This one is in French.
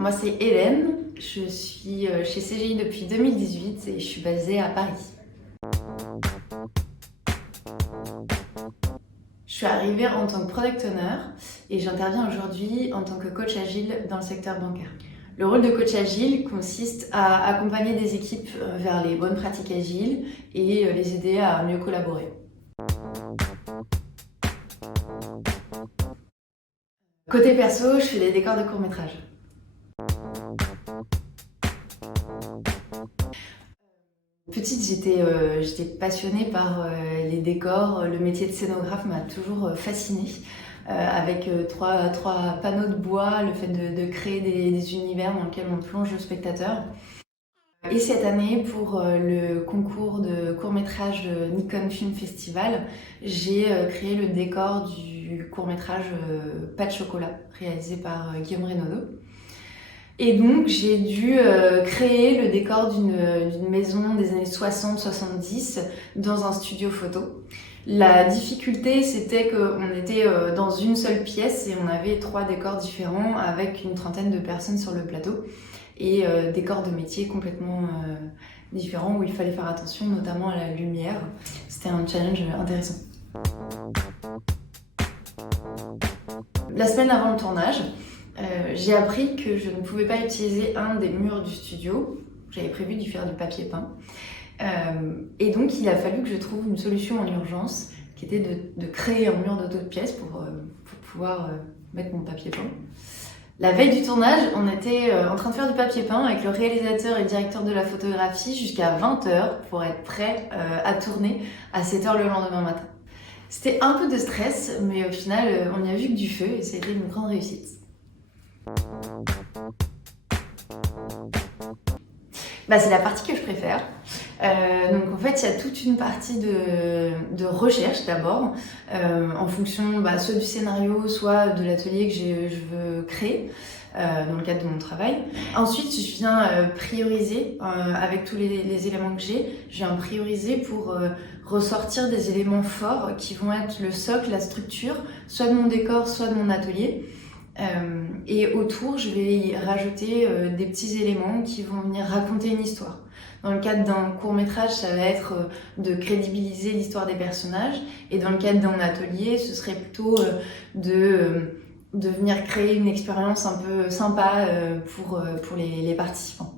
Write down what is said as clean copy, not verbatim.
moi c'est Hélène, je suis chez CGI depuis 2018 et je suis basée à Paris. Je suis arrivée en tant que Product Owner et j'interviens aujourd'hui en tant que coach agile dans le secteur bancaire. Le rôle de coach agile consiste à accompagner des équipes vers les bonnes pratiques agiles et les aider à mieux collaborer. Côté perso, je fais des décors de court-métrage. Petite, j'étais passionnée par les décors. Le métier de scénographe m'a toujours fascinée. Avec trois panneaux de bois, le fait de créer des univers dans lesquels on plonge le spectateur. Et cette année, pour le concours de court-métrage de Nikon Film Festival, j'ai créé le décor du court-métrage Pas de chocolat, réalisé par Guillaume Renaudot. Et donc j'ai dû créer le décor d'une maison des années 60-70 dans un studio photo. La difficulté, c'était qu'on était dans une seule pièce et on avait 3 décors différents avec une trentaine de personnes sur le plateau et des corps de métier complètement différents où il fallait faire attention notamment à la lumière. C'était un challenge intéressant. La semaine avant le tournage, j'ai appris que je ne pouvais pas utiliser un des murs du studio. J'avais prévu d'y faire du papier peint. Et donc il a fallu que je trouve une solution en urgence qui était de créer un mur de toute pièce pour pouvoir mettre mon papier peint. La veille du tournage, on était en train de faire du papier peint avec le réalisateur et le directeur de la photographie jusqu'à 20h pour être prêt à tourner à 7h le lendemain matin. C'était un peu de stress, mais au final, on n'y a vu que du feu et ça a été une grande réussite. C'est la partie que je préfère. Donc en fait, il y a toute une partie de recherche d'abord, en fonction soit du scénario, soit de l'atelier que je veux créer dans le cadre de mon travail. Ensuite, je viens prioriser avec tous les éléments que j'ai. Je viens prioriser pour ressortir des éléments forts qui vont être le socle, la structure, soit de mon décor, soit de mon atelier. Et autour, je vais y rajouter des petits éléments qui vont venir raconter une histoire. Dans le cadre d'un court-métrage, ça va être de crédibiliser l'histoire des personnages. Et dans le cadre d'un atelier, ce serait plutôt de venir créer une expérience un peu sympa pour les participants.